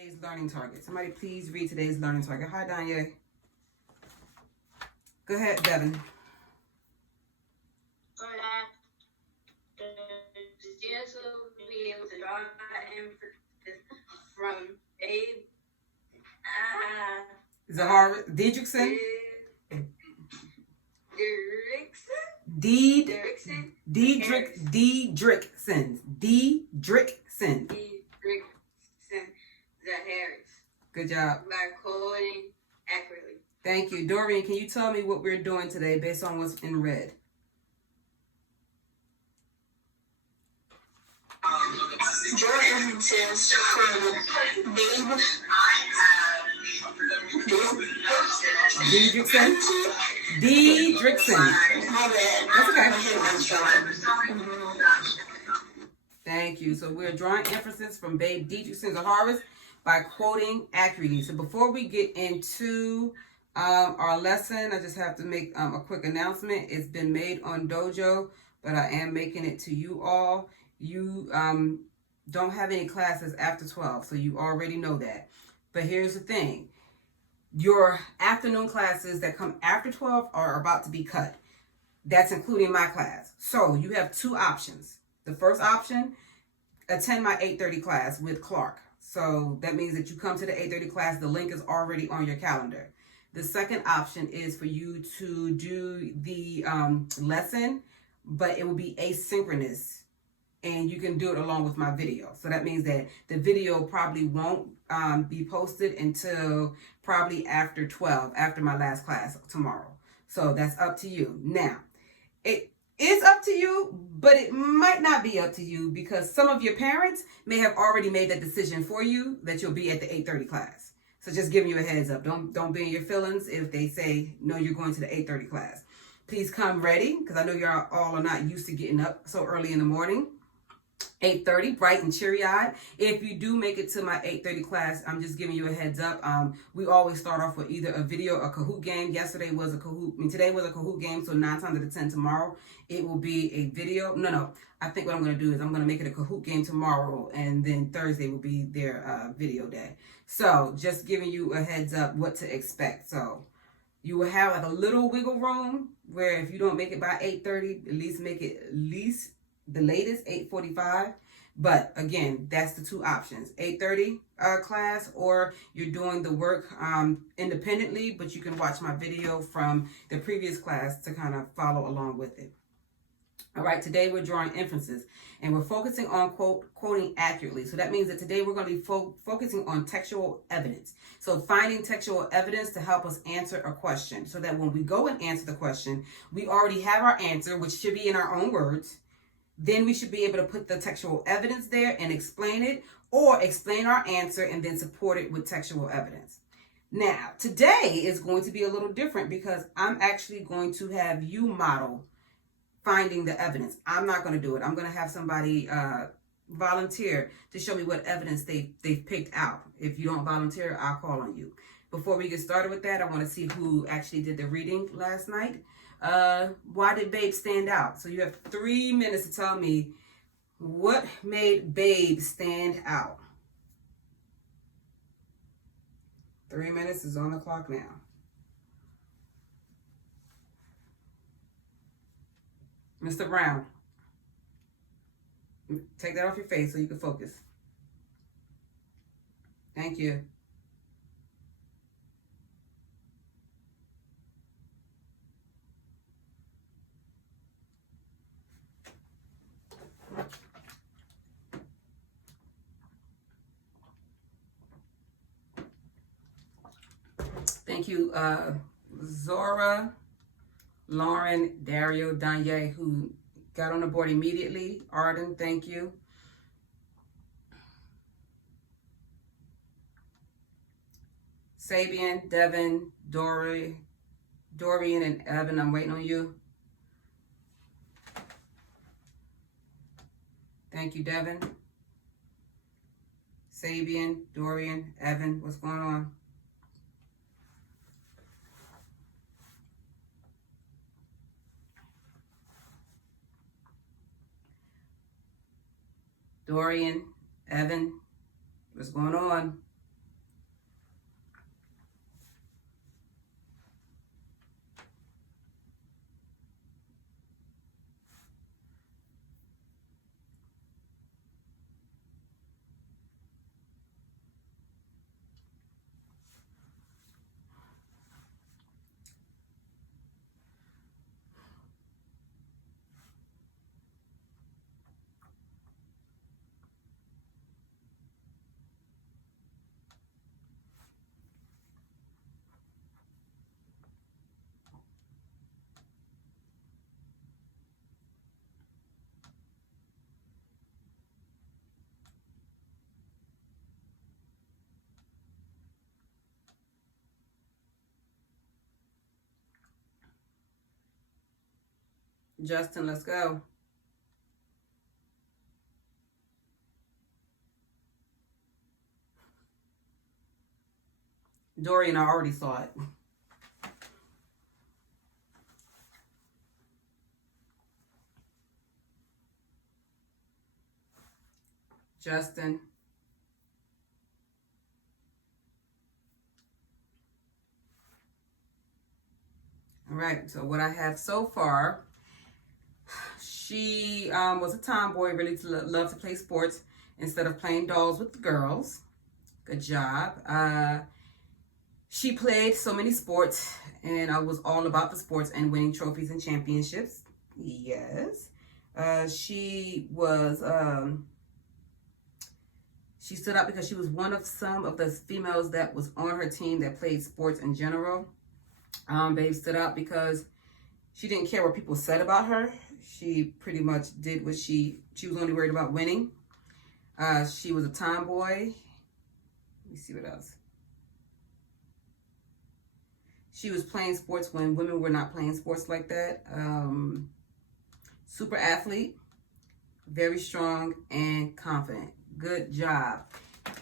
Today's learning target. Somebody please read today's learning target. Hi, Danye. Go ahead, Devin. The students will be able to draw inferences from Zahara Didrikson. Didrikson. Zaharis. Good job. By coding accurately. Thank you. Dorian, can you tell me what we're doing today based on what's in red? Draw inferences from Didrikson. That's okay. Thank you. So we're drawing inferences from Babe Didrikson Zaharis by quoting accurately. So before we get into our lesson, I just have to make a quick announcement. It's been made on Dojo, but I am making it to you all. You don't have any classes after 12, so you already know that. But here's the thing. Your afternoon classes that come after 12 are about to be cut. That's including my class. So you have two options. The first option, attend my 8:30 class with Clark. So that means that you come to the 8:30 class. The link is already on your calendar. The second option is for you to do the lesson, but it will be asynchronous. And you can do it along with my video. So that means that the video probably won't be posted until probably after 12, after my last class tomorrow. So that's up to you. Now, it is up to you, but it might not be up to you because some of your parents may have already made that decision for you that you'll be at the 8:30 class. So just giving you a heads up. Don't be in your feelings if they say, no, you're going to the 8:30 class. Please come ready because I know you all are not used to getting up so early in the morning. 8:30, bright and cheery-eyed. If you do make it to my 8:30 class, I'm just giving you a heads up. We always start off with either a video or Kahoot game. Yesterday was a Kahoot. Today was a Kahoot game, so 9 times out of 10 tomorrow, it will be a video. No. I think what I'm going to do is I'm going to make it a Kahoot game tomorrow, and then Thursday will be their video day. So just giving you a heads up what to expect. So you will have like a little wiggle room where if you don't make it by 8:30, at least make it the latest 8:45. But again, that's the two options: 8:30 class, or you're doing the work independently, but you can watch my video from the previous class to kind of follow along with it. All right, today we're drawing inferences and we're focusing on quoting accurately. So that means that today we're going to be focusing on textual evidence. So finding textual evidence to help us answer a question so that when we go and answer the question, we already have our answer, which should be in our own words. Then we should be able to put the textual evidence there and explain it, or explain our answer and then support it with textual evidence. Now, today is going to be a little different because I'm actually going to have you model finding the evidence. I'm not going to do it. I'm going to have somebody volunteer to show me what evidence they've picked out. If you don't volunteer, I'll call on you. Before we get started with that, I want to see who actually did the reading last night. Why did Babe stand out? So you have 3 minutes to tell me what made Babe stand out. 3 minutes is on the clock now. Mr. Brown, take that off your face so you can focus. Thank you. Thank you, Zora, Lauren, Dario, Danye, who got on the board immediately. Arden, thank you. Sabian, Devin, Dorian, and Evan, I'm waiting on you. Thank you, Devin. Sabian, Dorian, Evan, what's going on? Dorian, Evan, what's going on? Justin, let's go. Dorian, I already saw it. Justin. All right, so what I have so far, she was a tomboy, really loved to play sports instead of playing dolls with the girls. Good job. She played so many sports, and I was all about the sports and winning trophies and championships. Yes. She was, she stood out because she was one of some of the females that was on her team that played sports in general. Babe stood out because she didn't care what people said about her. She pretty much did what she was only worried about winning. She was a tomboy. Let me see what else. She was playing sports when women were not playing sports like that. Super athlete, very strong and confident. Good job.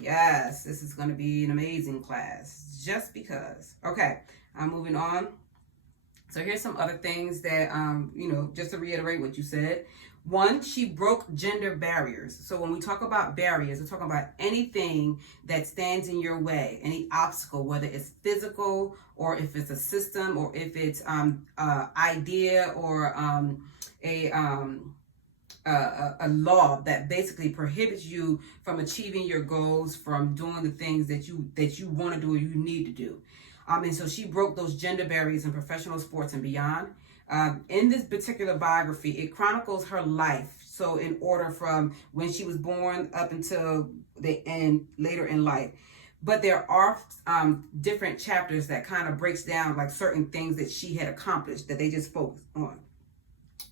Yes, this is going to be an amazing class just because. Okay, I'm moving on. So here's some other things that, just to reiterate what you said. One, she broke gender barriers. So when we talk about barriers, we're talking about anything that stands in your way, any obstacle, whether it's physical or if it's a system or if it's idea or a law that basically prohibits you from achieving your goals, from doing the things that you want to do or you need to do. And so she broke those gender barriers in professional sports and beyond. In this particular biography, it chronicles her life. So in order from when she was born up until the end, later in life. But there are different chapters that kind of breaks down like certain things that she had accomplished that they just focused on.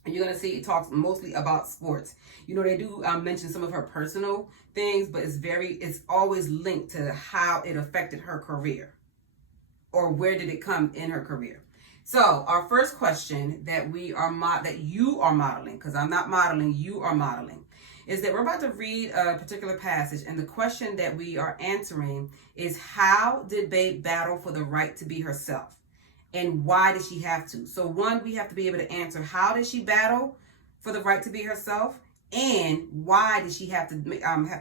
And you're going to see it talks mostly about sports. They do mention some of her personal things, but it's always linked to how it affected her career. Or where did it come in her career? So our first question that that you are modeling, because I'm not modeling, you are modeling, is that we're about to read a particular passage, and the question that we are answering is, how did Babe battle for the right to be herself? And why did she have to? So one, we have to be able to answer, how did she battle for the right to be herself? And why did she have to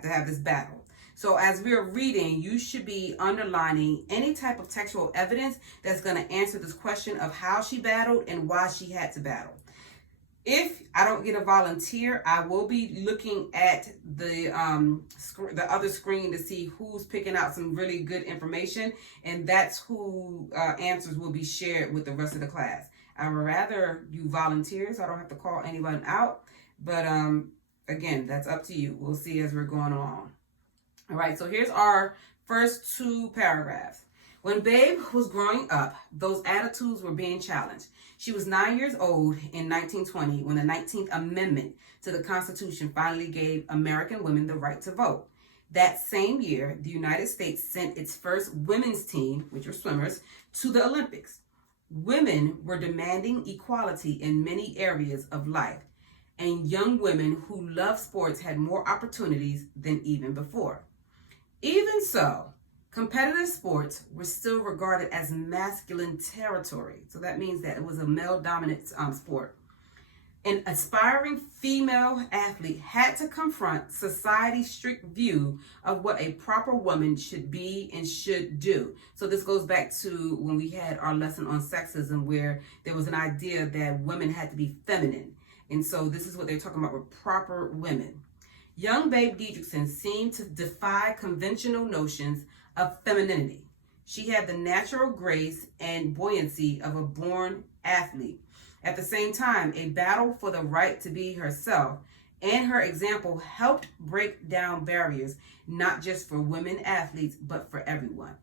have this battle? So as we're reading, you should be underlining any type of textual evidence that's going to answer this question of how she battled and why she had to battle. If I don't get a volunteer, I will be looking at the other screen to see who's picking out some really good information, and that's who answers will be shared with the rest of the class. I would rather you volunteers. I don't have to call anyone out, but again, that's up to you. We'll see as we're going along. All right, so here's our first two paragraphs. When Babe was growing up, those attitudes were being challenged. She was 9 years old in 1920 when the 19th Amendment to the Constitution finally gave American women the right to vote. That same year, the United States sent its first women's team, which were swimmers, to the Olympics. Women were demanding equality in many areas of life, and young women who loved sports had more opportunities than even before. Even so, competitive sports were still regarded as masculine territory. So that means that it was a male-dominant sport. An aspiring female athlete had to confront society's strict view of what a proper woman should be and should do. So this goes back to when we had our lesson on sexism, where there was an idea that women had to be feminine. And so this is what they're talking about with proper women. Young Babe Didrikson seemed to defy conventional notions of femininity. She had the natural grace and buoyancy of a born athlete. At the same time, a battle for the right to be herself and her example helped break down barriers, not just for women athletes, but for everyone.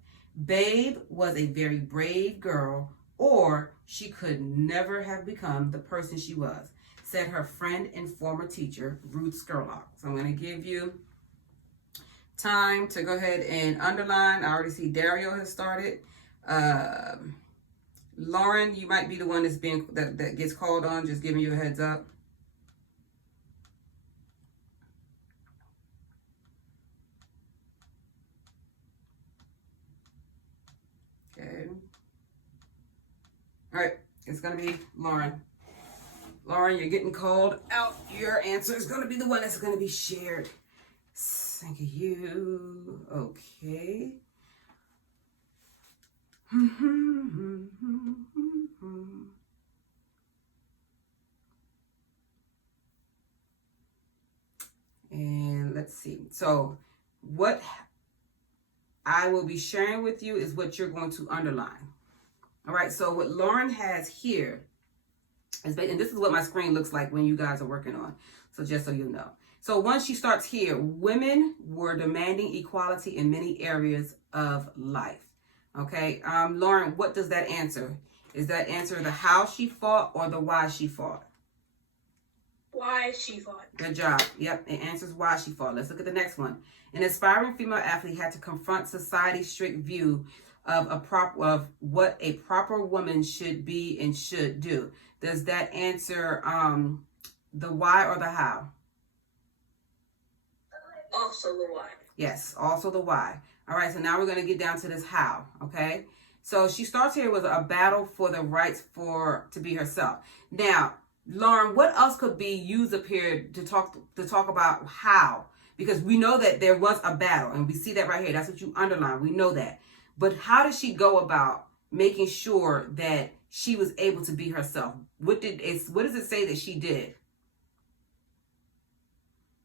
Babe was a very brave girl, or she could never have become the person she was, said her friend and former teacher, Ruth Skurlock. So I'm going to give you time to go ahead and underline. I already see Dario has started. Lauren, you might be the one that gets called on. Just giving you a heads up. Okay. All right, it's gonna be Lauren. Lauren, you're getting called out. Your answer is gonna be the one that's gonna be shared. Thank you. Okay. And let's see. So what I will be sharing with you is what you're going to underline. All right. So what Lauren has here is, and this is what my screen looks like when you guys are working on. So just so you know. So once she starts here, women were demanding equality in many areas of life. Okay. Lauren, what does that answer? Is that answer the how she fought or the why she fought? Why she fought. Good job. Yep, it answers why she fought. Let's look at the next one. An aspiring female athlete had to confront society's strict view of what a proper woman should be and should do. Does that answer the why or the how? Also the why. Yes, also the why. All right, so now we're going to get down to this how, okay? So she starts here with a battle for the rights to be herself. Now, Lauren, what else could be used up here to talk about how? Because we know that there was a battle, and we see that right here. That's what you underline. We know that. But how did she go about making sure that she was able to be herself? What does it say that she did?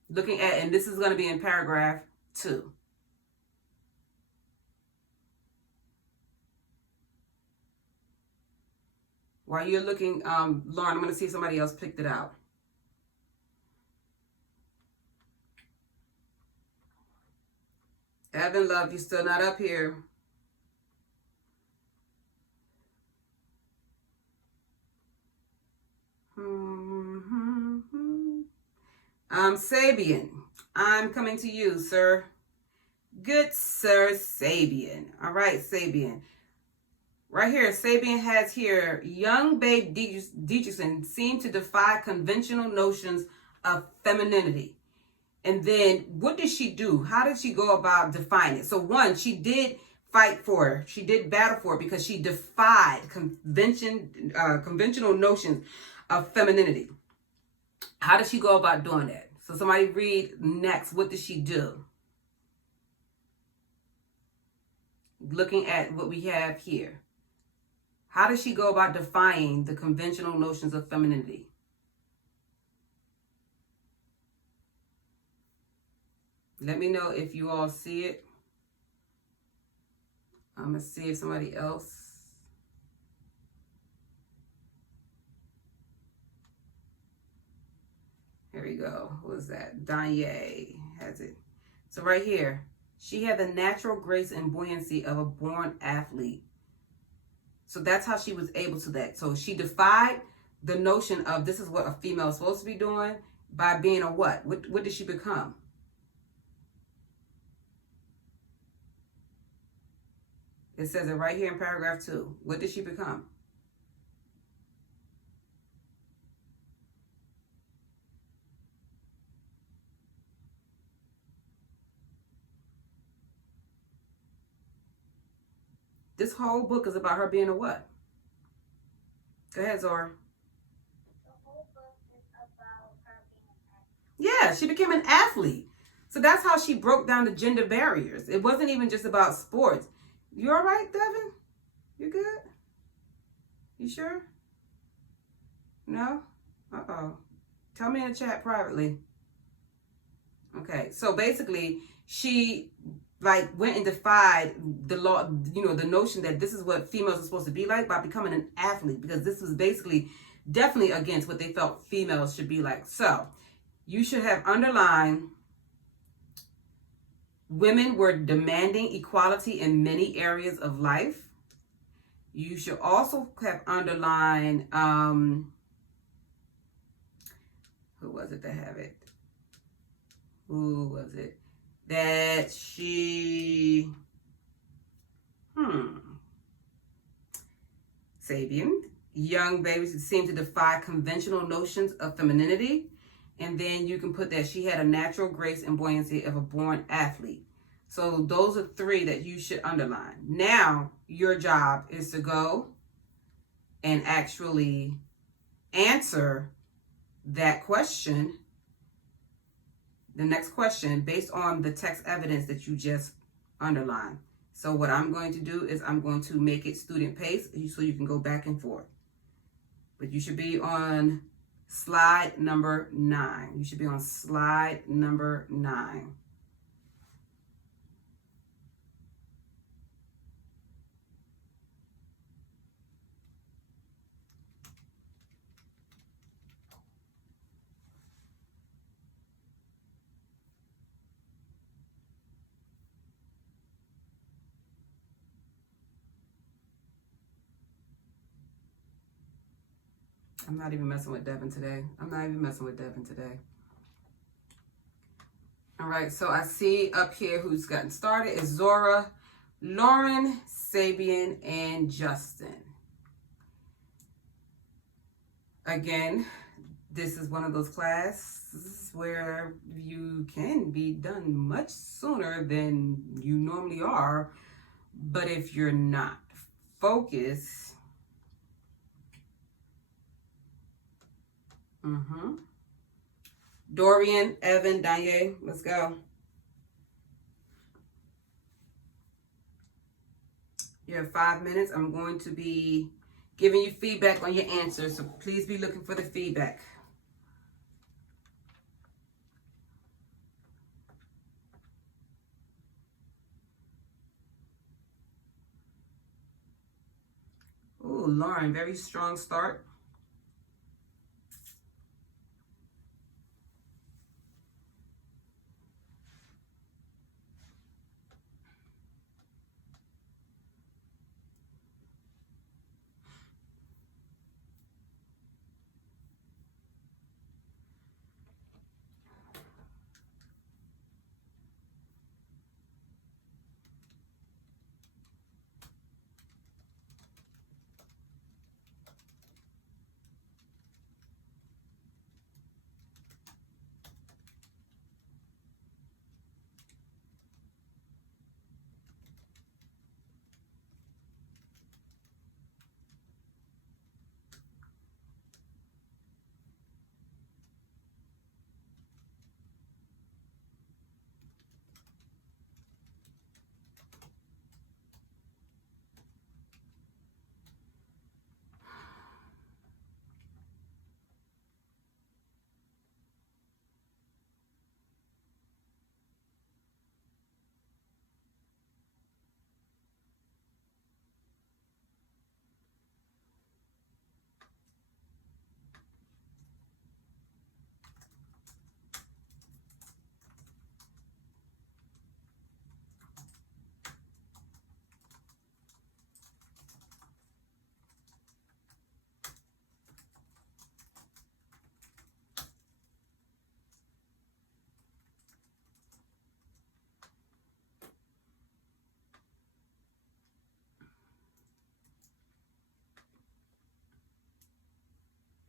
Looking at, and this is going to be in paragraph 2. While you're looking, Lauren, I'm going to see if somebody else picked it out. Evan, love, you're still not up here. Sabian, I'm coming to you, sir. Good sir, Sabian. All right, Sabian. Right here, Sabian has here, young babe Didrikson seemed to defy conventional notions of femininity. And then what did she do? How did she go about defining it? So one, she did fight for it. She did battle for it because she defied conventional notions of femininity. How did she go about doing that? So somebody read next. What did she do? Looking at what we have here. How does she go about defying the conventional notions of femininity? Let me know if you all see it. I'm going to see if somebody else. Here we go. Who is that? Danye has it. So right here, she had the natural grace and buoyancy of a born athlete. So that's how she was able to that. So she defied the notion of this is what a female is supposed to be doing by being a what? What did she become? It says it right here in paragraph 2. What did she become? This whole book is about her being a what? Go ahead, Zora. The whole book is about her being an athlete. Yeah, she became an athlete. So that's how she broke down the gender barriers. It wasn't even just about sports. You all right, Devin? You good? You sure? No? Uh-oh. Tell me in the chat privately. Okay, so basically, she went and defied the law, the notion that this is what females are supposed to be like by becoming an athlete, because this was basically definitely against what they felt females should be like. So you should have underlined, women were demanding equality in many areas of life. You should also have underlined, who was it to have it? Who was it? That she, Sabian. Young babies seem to defy conventional notions of femininity. And then you can put that she had a natural grace and buoyancy of a born athlete. So those are 3 that you should underline. Now, your job is to go and actually answer that question, the next question, based on the text evidence that you just underlined. So what I'm going to do is I'm going to make it student paced so you can go back and forth. But you should be on slide number 9. You should be on slide number 9. I'm not even messing with Devin today. All right, so I see up here who's gotten started is Zora, Lauren, Sabian, and Justin. Again, this is one of those classes where you can be done much sooner than you normally are, but if you're not focused, Dorian, Evan, Danye, let's go. You have 5 minutes. I'm going to be giving you feedback on your answers, so please be looking for the feedback. Ooh, Lauren, very strong start.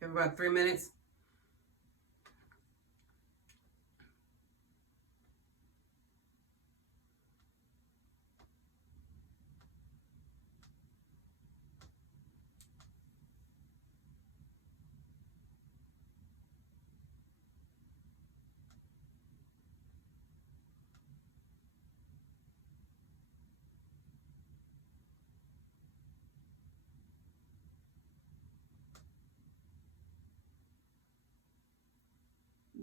You have about 3 minutes.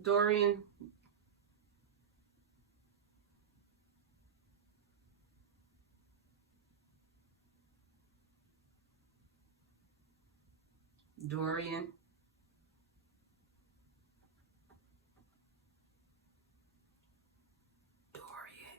Dorian. Dorian. Dorian.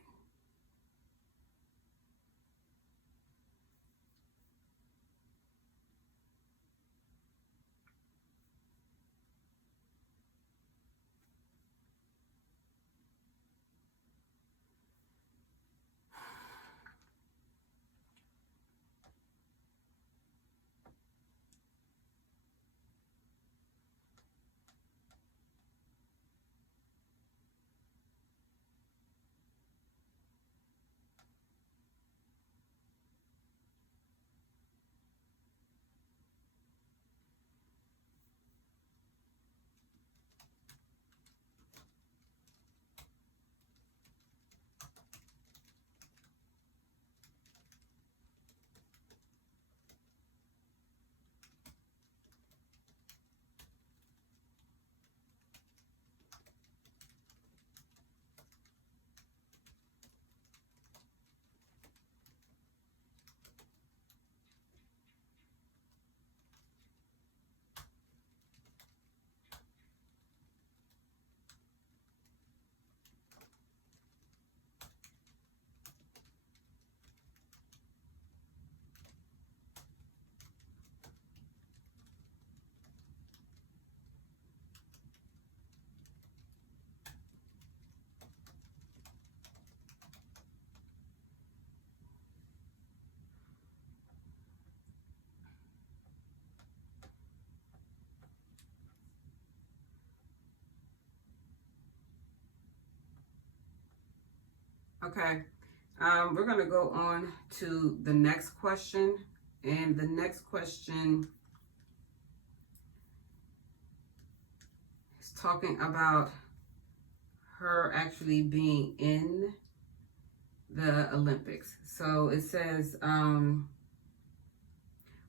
Okay. We're going to go on to the next question. And the next question is talking about her actually being in the Olympics. So it says,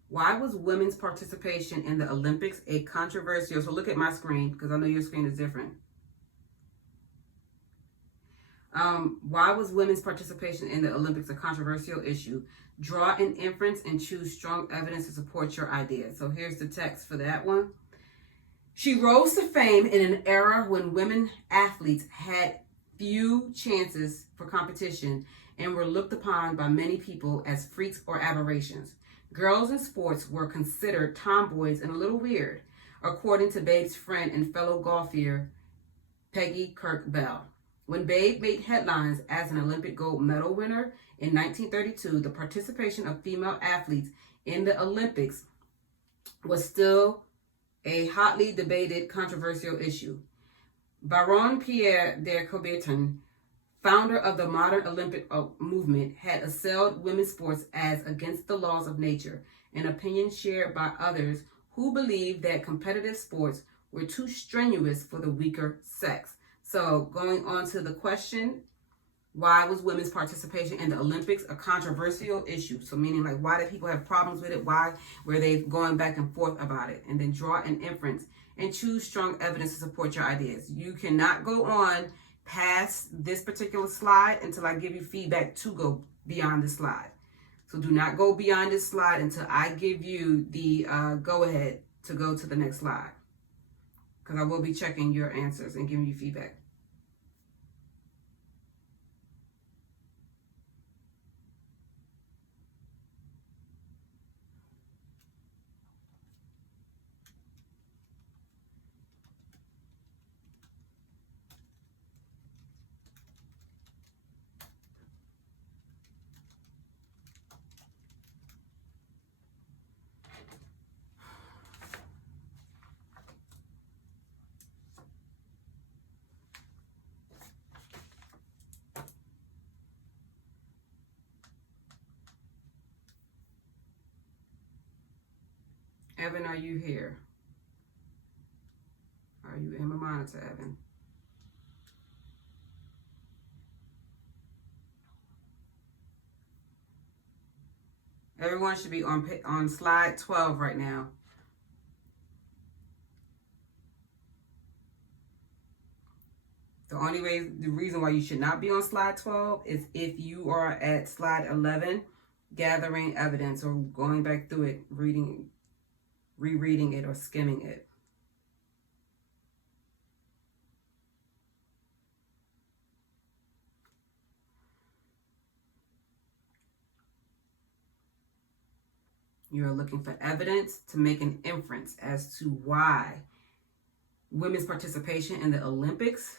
why was women's participation in the Olympics a controversial? So look at my screen, because I know your screen is different. Why was women's participation in the Olympics a controversial issue? Draw an inference and choose strong evidence to support your idea. So here's the text for that one. She rose to fame in an era when women athletes had few chances for competition and were looked upon by many people as freaks or aberrations. Girls in sports were considered tomboys and a little weird, according to Babe's friend and fellow golfer, Peggy Kirk Bell. When Babe made headlines as an Olympic gold medal winner in 1932, the participation of female athletes in the Olympics was still a hotly debated, controversial issue. Baron Pierre de Coubertin, founder of the modern Olympic movement, had assailed women's sports as against the laws of nature, an opinion shared by others who believed that competitive sports were too strenuous for the weaker sex. So going on to the question, why was women's participation in the Olympics a controversial issue? So meaning like, why did people have problems with it? Why were they going back and forth about it? And then draw an inference and choose strong evidence to support your ideas. You cannot go on past this particular slide until I give you feedback to go beyond the slide. So do not go beyond this slide until I give you the go ahead to go to the next slide, because I will be checking your answers and giving you feedback. Evan, are you here? Are you in my monitor, Evan? Everyone should be on slide 12 right now. The reason why you should not be on slide 12 is if you are at slide 11, gathering evidence or going back through it, rereading it or skimming it. You are looking for evidence to make an inference as to why women's participation in the Olympics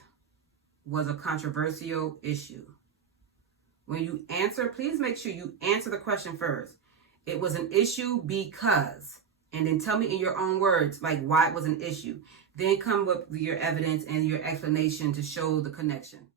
was a controversial issue. When you answer, please make sure you answer the question first. It was an issue because, and then tell me in your own words, like why it was an issue. Then come with your evidence and your explanation to show the connection.